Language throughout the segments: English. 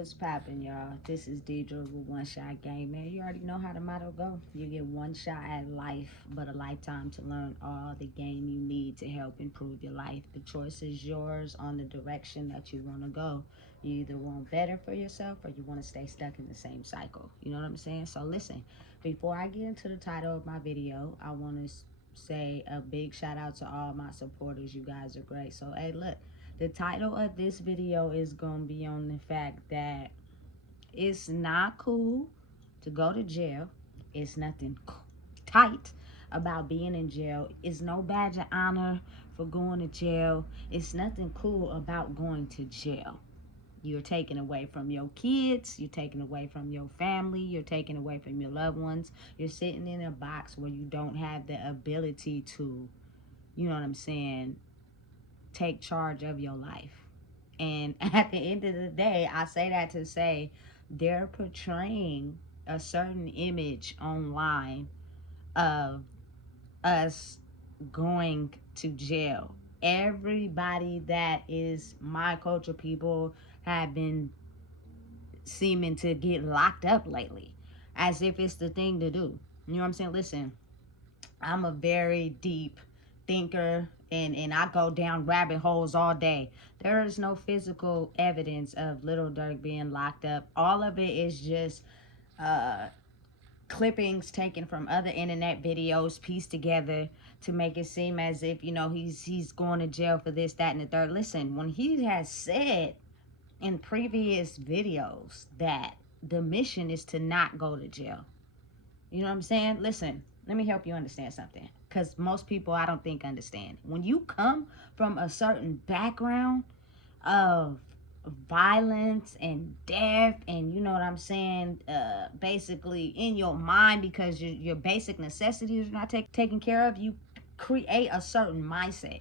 What's poppin', y'all? This is Deidre with One Shot Game. Man, you already know how the motto go. You get one shot at life, but a lifetime to learn all the game you need to help improve your life. The choice is yours on the direction that you want to go. You either want better for yourself or you want to stay stuck in the same cycle. You know what I'm saying? So listen, before I get into the title of my video, I want to say a big shout out to all my supporters. You guys are great. So, hey, look. The title of this video is going to be on the fact that it's not cool to go to jail. It's nothing tight about being in jail. It's no badge of honor for going to jail. It's nothing cool about going to jail. You're taken away from your kids. You're taken away from your family. You're taken away from your loved ones. You're sitting in a box where you don't have the ability to, you know what I'm saying, take charge of your life. And at the end of the day, I say that to say they're portraying a certain image online of us going to jail. Everybody that is my culture people have been seeming to get locked up lately, as if it's the thing to do. You know what I'm saying? Listen, I'm a very deep thinker, and I go down rabbit holes all day. There is no physical evidence of Little Dirk being locked up. All of it is just clippings taken from other internet videos pieced together to make it seem as if, you know, he's going to jail for this, that, and the third. Listen, when he has said in previous videos that the mission is to not go to jail. You know what I'm saying? Listen, let me help you understand something, because most people I don't think understand. When you come from a certain background of violence and death, and you know what I'm saying, basically in your mind, because your basic necessities are not taken care of, you create a certain mindset.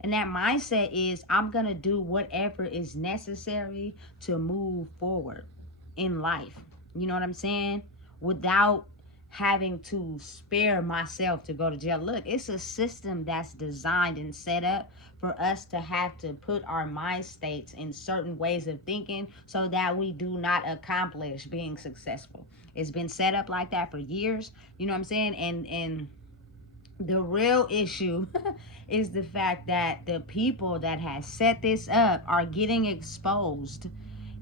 And that mindset is, I'm going to do whatever is necessary to move forward in life. You know what I'm saying? Without having to spare myself to go to jail. Look, it's a system that's designed and set up for us to have to put our mind states in certain ways of thinking so that we do not accomplish being successful. It's been set up like that for years. You know what I'm saying? And the real issue is the fact that the people that has set this up are getting exposed.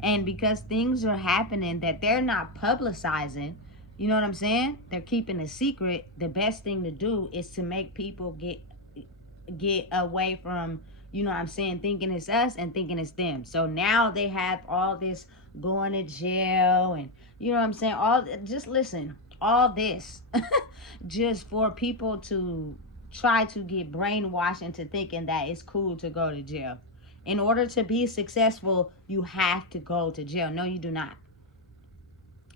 And because things are happening that they're not publicizing, you know what I'm saying? They're keeping a secret. The best thing to do is to make people get away from, you know what I'm saying, thinking it's us and thinking it's them. So now they have all this going to jail and, you know what I'm saying, just listen, all this just for people to try to get brainwashed into thinking that it's cool to go to jail. In order to be successful, you have to go to jail. No, you do not.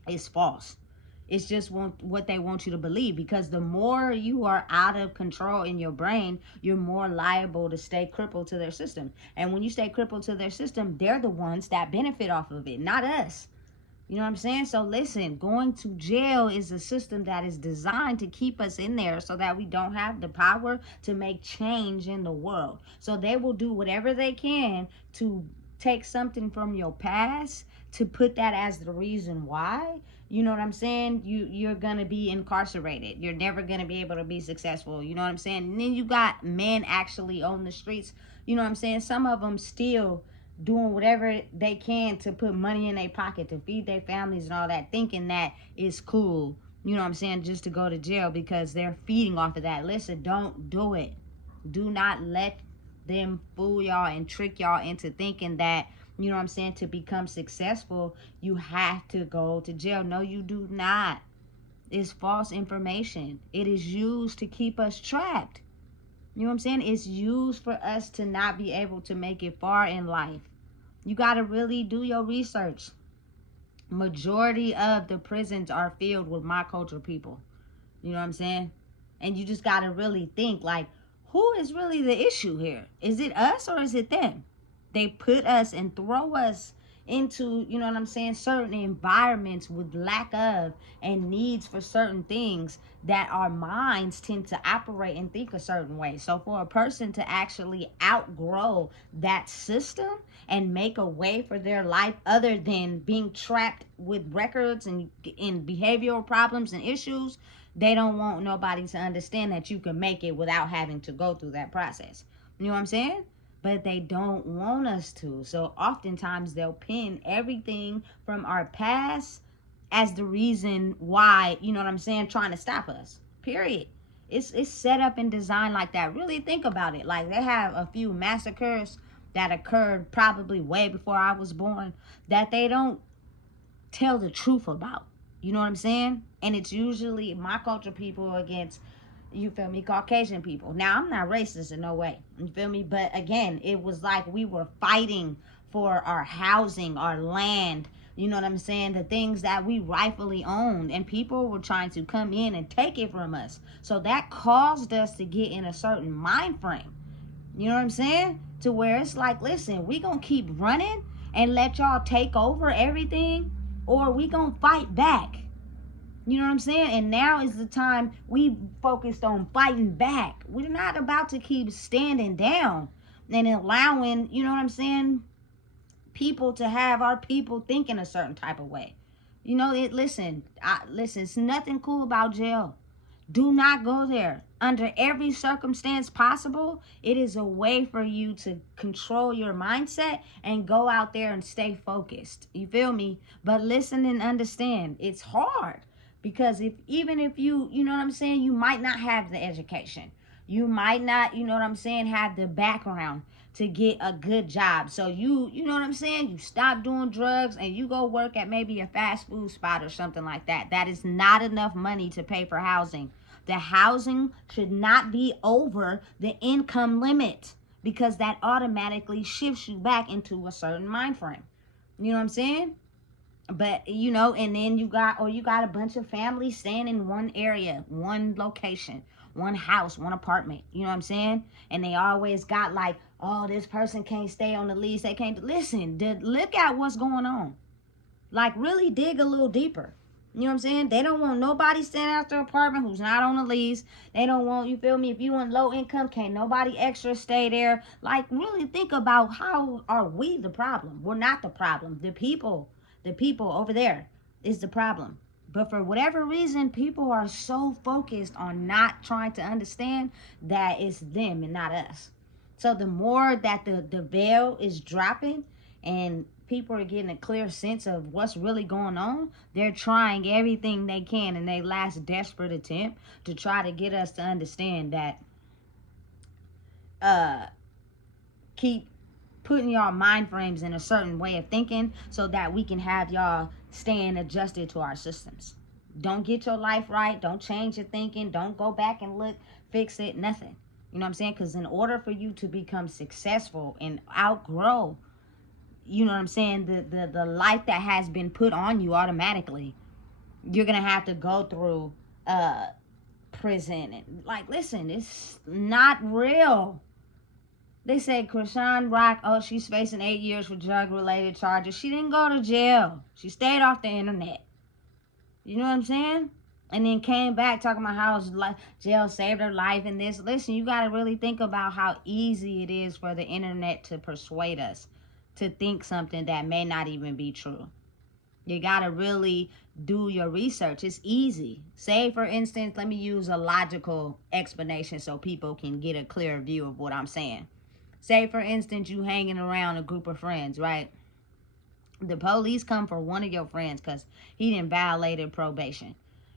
It's false. It's just what they want you to believe, because the more you are out of control in your brain, you're more liable to stay crippled to their system. And when you stay crippled to their system, they're the ones that benefit off of it, not us. You know what I'm saying? So listen, going to jail is a system that is designed to keep us in there so that we don't have the power to make change in the world. So they will do whatever they can to take something from your past to put that as the reason why, you know what I'm saying, you're gonna be incarcerated. You're never gonna be able to be successful. You know what I'm saying? And then you got men actually on the streets, you know what I'm saying, some of them still doing whatever they can to put money in their pocket to feed their families and all that, thinking that it's cool, you know what I'm saying, just to go to jail because they're feeding off of that. Listen, don't do it. Do not let them fool y'all and trick y'all into thinking that, you know what I'm saying, to become successful, you have to go to jail. No, you do not. It's false information. It is used to keep us trapped. You know what I'm saying? It's used for us to not be able to make it far in life. You got to really do your research. Majority of the prisons are filled with my culture people. You know what I'm saying? And you just got to really think, like, who is really the issue here? Is it us or is it them? They put us and throw us into, you know what I'm saying, certain environments with lack of and needs for certain things, that our minds tend to operate and think a certain way. So for a person to actually outgrow that system and make a way for their life other than being trapped with records and in behavioral problems and issues, they don't want nobody to understand that you can make it without having to go through that process. You know what I'm saying? But they don't want us to. So oftentimes they'll pin everything from our past as the reason why, you know what I'm saying, trying to stop us. Period. It's set up and designed like that. Really think about it. Like, they have a few massacres that occurred probably way before I was born that they don't tell the truth about. You know what I'm saying? And it's usually my culture people against, you feel me, Caucasian people. Now, I'm not racist in no way, you feel me? But again, it was like we were fighting for our housing, our land, you know what I'm saying, the things that we rightfully owned, and people were trying to come in and take it from us. So that caused us to get in a certain mind frame, you know what I'm saying, to where it's like, listen, we gonna keep running and let y'all take over everything, or we gonna fight back. You know what I'm saying? And now is the time we focused on fighting back. We're not about to keep standing down and allowing, you know what I'm saying, people to have our people thinking a certain type of way. You know, listen, it's nothing cool about jail. Do not go there. Under every circumstance possible, it is a way for you to control your mindset and go out there and stay focused. You feel me? But listen and understand, it's hard. Because even if you know what I'm saying, you might not have the education. You might not, you know what I'm saying, have the background to get a good job. So you know what I'm saying, you stop doing drugs and you go work at maybe a fast food spot or something like that. That is not enough money to pay for housing. The housing should not be over the income limit, because that automatically shifts you back into a certain mind frame. You know what I'm saying? But, you know, and then you got a bunch of families staying in one area, one location, one house, one apartment. You know what I'm saying? And they always got like, oh, this person can't stay on the lease. They can't. Listen, look at what's going on. Like, really dig a little deeper. You know what I'm saying? They don't want nobody staying out their apartment who's not on the lease. They don't want, you feel me, if you want low income, can't nobody extra stay there. Like, really think about, how are we the problem? We're not the problem. The people over there is the problem. But for whatever reason, people are so focused on not trying to understand that it's them and not us. So the more that the veil is dropping and people are getting a clear sense of what's really going on, they're trying everything they can in their last desperate attempt to try to get us to understand that keep putting y'all mind frames in a certain way of thinking so that we can have y'all staying adjusted to our systems. Don't get your life right. Don't change your thinking. Don't go back and look, fix it, nothing. You know what I'm saying? Because in order for you to become successful and outgrow, you know what I'm saying, the life that has been put on you automatically, you're going to have to go through prison. And like, listen, it's not real. They say Krishan Rock, oh, she's facing 8 years for drug-related charges. She didn't go to jail. She stayed off the internet. You know what I'm saying? And then came back talking about how jail saved her life and this. Listen, you got to really think about how easy it is for the internet to persuade us to think something that may not even be true. You got to really do your research. It's easy. Say, for instance, let me use a logical explanation so people can get a clear view of what I'm saying. Say, for instance, you hanging around a group of friends, right? The police come for one of your friends because he done violated probation.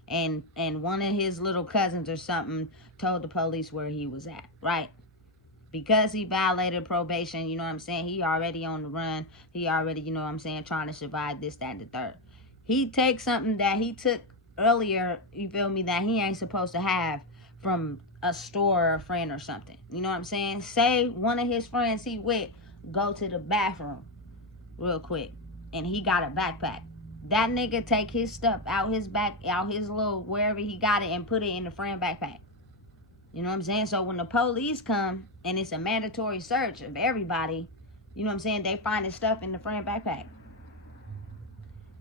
And one of his little cousins or something told the police where he was at, right? Because he violated probation, you know what I'm saying? He already on the run. He already, you know what I'm saying, trying to survive this, that, and the third. He takes something that he took earlier, you feel me, that he ain't supposed to have from a store or a friend or something. You know what I'm saying? Say one of his friends he with go to the bathroom real quick and he got a backpack. That nigga take his stuff out his little wherever he got it and put it in the friend backpack. You know what I'm saying? So when the police come and it's a mandatory search of everybody, you know what I'm saying, they find his stuff in the friend backpack.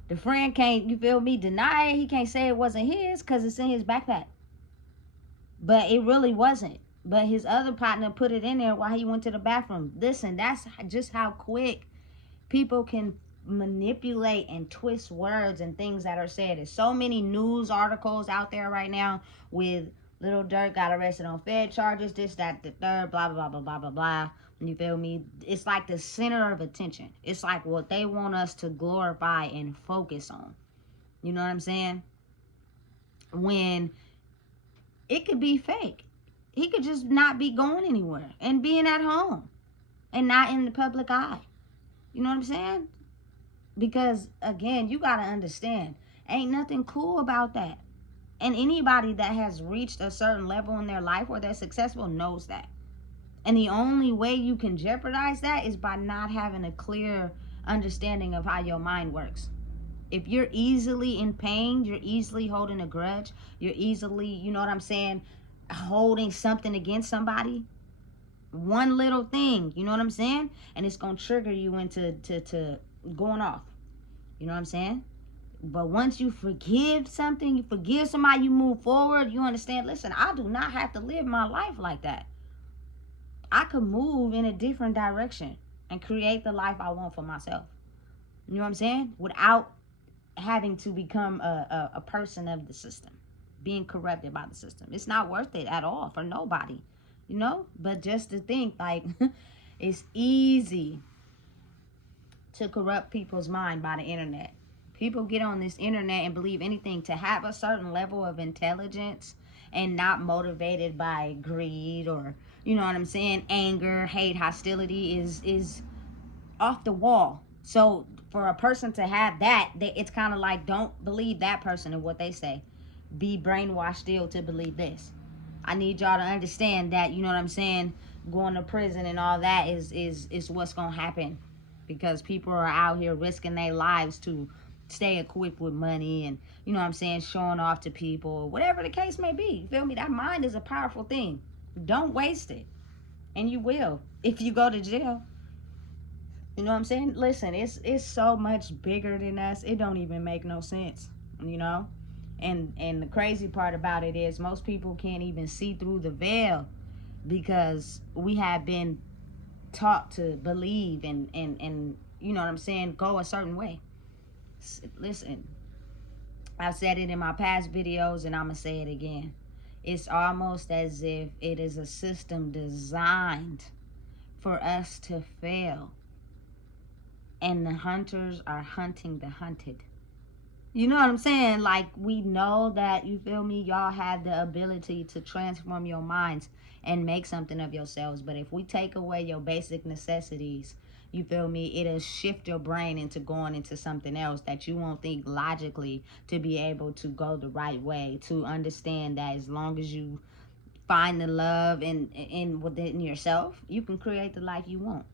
The friend can't, you feel me, deny it. He can't say it wasn't his because it's in his backpack. But it really wasn't. But his other partner put it in there while he went to the bathroom. Listen, that's just how quick people can manipulate and twist words and things that are said. There's so many news articles out there right now with Little Dirk got arrested on Fed charges, this, that, the third, blah, blah, blah, blah, blah, blah. You feel me? It's like the center of attention. It's like what they want us to glorify and focus on. You know what I'm saying? When it could be fake. He could just not be going anywhere and being at home and not in the public eye. You know what I'm saying? Because, again, you got to understand, ain't nothing cool about that. And anybody that has reached a certain level in their life where they're successful knows that. And the only way you can jeopardize that is by not having a clear understanding of how your mind works. If you're easily in pain, you're easily holding a grudge, you're easily, you know what I'm saying, holding something against somebody, one little thing, you know what I'm saying? And it's going to trigger you into to going off. You know what I'm saying? But once you forgive something, you forgive somebody, you move forward, you understand, listen, I do not have to live my life like that. I could move in a different direction and create the life I want for myself. You know what I'm saying? Without having to become a person of the system, being corrupted by the system. It's not worth it at all for nobody, you know? But just to think, like, it's easy to corrupt people's mind by the internet. People get on this internet and believe anything. To have a certain level of intelligence and not motivated by greed or, you know what I'm saying, anger, hate, hostility is off the wall. So for a person to have that, it's kind of like, don't believe that person and what they say. Be brainwashed still to believe this. I need y'all to understand that, you know what I'm saying, going to prison and all that is what's going to happen. Because people are out here risking their lives to stay equipped with money and, you know what I'm saying, showing off to people, whatever the case may be. You feel me? That mind is a powerful thing. Don't waste it. And you will if you go to jail. You know what I'm saying? Listen, it's so much bigger than us. It don't even make no sense, you know? And the crazy part about it is most people can't even see through the veil because we have been taught to believe and you know what I'm saying, go a certain way. Listen, I've said it in my past videos and I'm gonna say it again. It's almost as if it is a system designed for us to fail, and the hunters are hunting the hunted. You know what I'm saying? Like, we know that, you feel me, y'all have the ability to transform your minds and make something of yourselves. But if we take away your basic necessities, you feel me, it'll shift your brain into going into something else that you won't think logically to be able to go the right way, to understand that as long as you find the love in within yourself, you can create the life you want.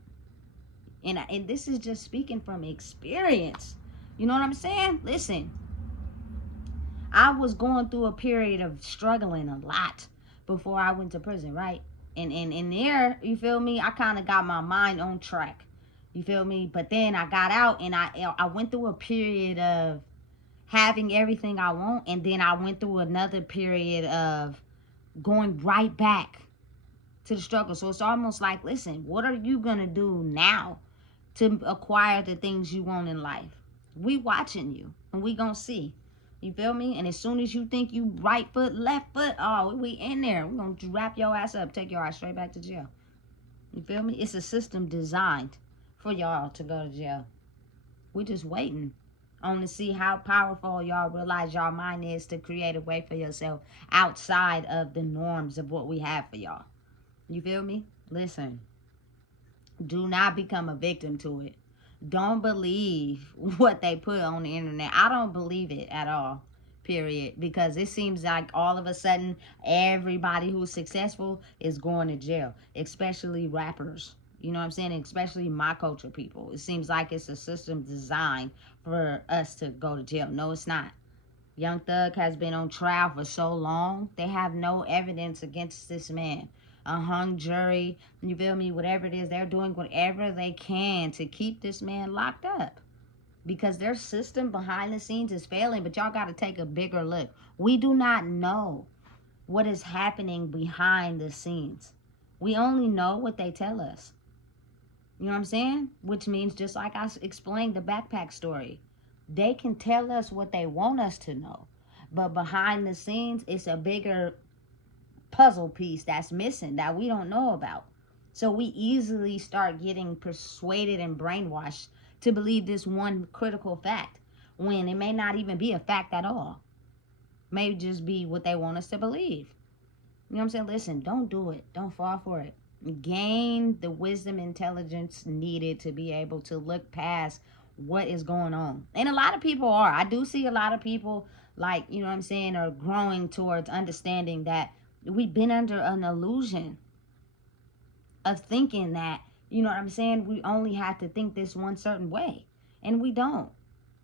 And this is just speaking from experience. You know what I'm saying? Listen, I was going through a period of struggling a lot before I went to prison, right? And in there, you feel me, I kind of got my mind on track. You feel me? But then I got out and I went through a period of having everything I want. And then I went through another period of going right back to the struggle. So it's almost like, listen, what are you going to do now to acquire the things you want in life? We watching you and we gonna see. You feel me? And as soon as you think you right foot, left foot, oh, we in there. We're gonna wrap your ass up, take your ass straight back to jail. You feel me? It's a system designed for y'all to go to jail. We just waiting on to see how powerful y'all realize y'all mind is to create a way for yourself outside of the norms of what we have for y'all. You feel me? Listen, do not become a victim to it. Don't believe what they put on the internet. I don't believe it at all, period. Because it seems like all of a sudden, everybody who's successful is going to jail. Especially rappers. You know what I'm saying? Especially my culture people. It seems like it's a system designed for us to go to jail. No, it's not. Young Thug has been on trial for so long. They have no evidence against this man. A hung jury, you feel me, whatever it is, they're doing whatever they can to keep this man locked up. because their system behind the scenes is failing. But y'all got to take a bigger look. We do not know what is happening behind the scenes. We only know what they tell us. You know what I'm saying? Which means, just like I explained the backpack story, they can tell us what they want us to know. But behind the scenes, it's a bigger puzzle piece that's missing that we don't know about. So we easily start getting persuaded and brainwashed to believe this one critical fact, when it may not even be a fact at all. It may just be what they want us to believe. You know what I'm saying? Listen, don't do it. Don't fall for it. Gain the wisdom, intelligence needed to be able to look past what is going on. And a lot of people are. I do see a lot of people, like, you know what I'm saying, are growing towards understanding that we've been under an illusion of thinking that, you know what I'm saying, we only have to think this one certain way. And we don't.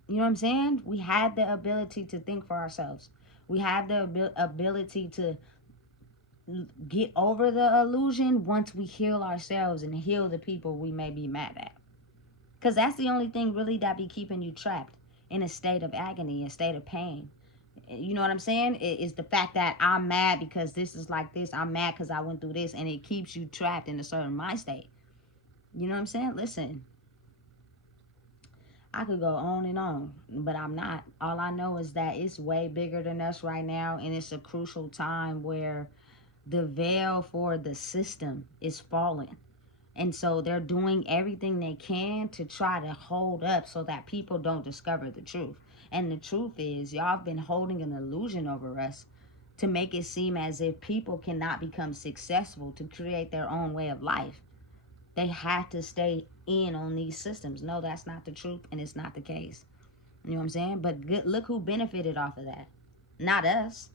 You know what I'm saying? We have the ability to think for ourselves. We have the ability to get over the illusion once we heal ourselves and heal the people we may be mad at. Because that's the only thing really that be keeping you trapped in a state of agony, a state of pain. You know what I'm saying? It's the fact that I'm mad because this is like this. I'm mad because I went through this. And it keeps you trapped in a certain mind state. You know what I'm saying? Listen, I could go on and on, but I'm not. All I know is that it's way bigger than us right now. And it's a crucial time where the veil for the system is falling. And so they're doing everything they can to try to hold up so that people don't discover the truth. And the truth is, y'all have been holding an illusion over us to make it seem as if people cannot become successful to create their own way of life. They have to stay in on these systems. No, that's not the truth, and it's not the case. You know what I'm saying? But look who benefited off of that. Not us.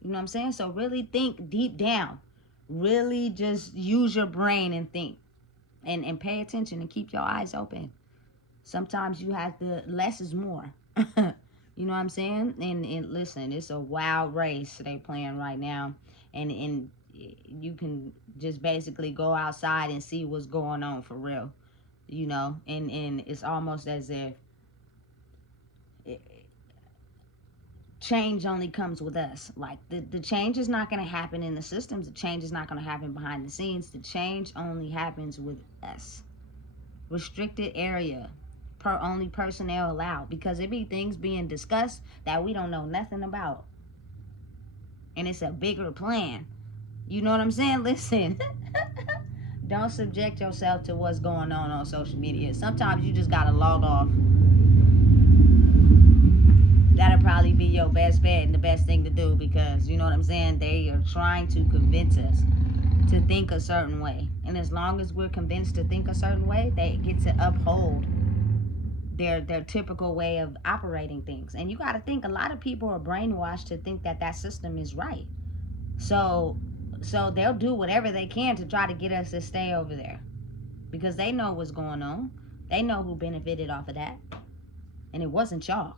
You know what I'm saying? So really think deep down. Really just use your brain and think. And pay attention and keep your eyes open. Sometimes you have to, less is more. You know what I'm saying? And listen, it's a wild race they playing right now. And you can just basically go outside and see what's going on for real. You know? And it's almost as if change only comes with us. Like, the change is not going to happen in the systems. The change is not going to happen behind the scenes. The change only happens with us. Restricted area. Only personnel allowed. Because it be things being discussed that we don't know nothing about. And it's a bigger plan. You know what I'm saying? Listen. Don't subject yourself to what's going on social media. Sometimes you just got to log off. That'll probably be your best bet and the best thing to do, because, you know what I'm saying, they are trying to convince us to think a certain way. And as long as we're convinced to think a certain way, they get to uphold their typical way of operating things. And you got to think, a lot of people are brainwashed to think that that system is right. So they'll do whatever they can to try to get us to stay over there, because they know what's going on. They know who benefited off of that. And it wasn't y'all.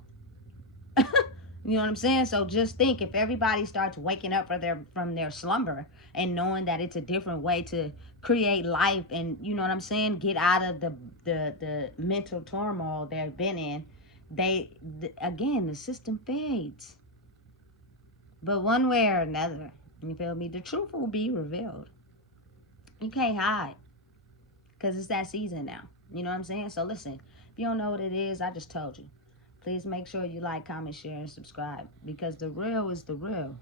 You know what I'm saying? So just think, if everybody starts waking up from their slumber and knowing that it's a different way to create life, and, you know what I'm saying, get out of the mental turmoil they've been in, again, the system fades. But one way or another, you feel me, the truth will be revealed. You can't hide, because it's that season now. You know what I'm saying? So listen, if you don't know what it is, I just told you. Please make sure you like, comment, share, and subscribe, because the real is the real.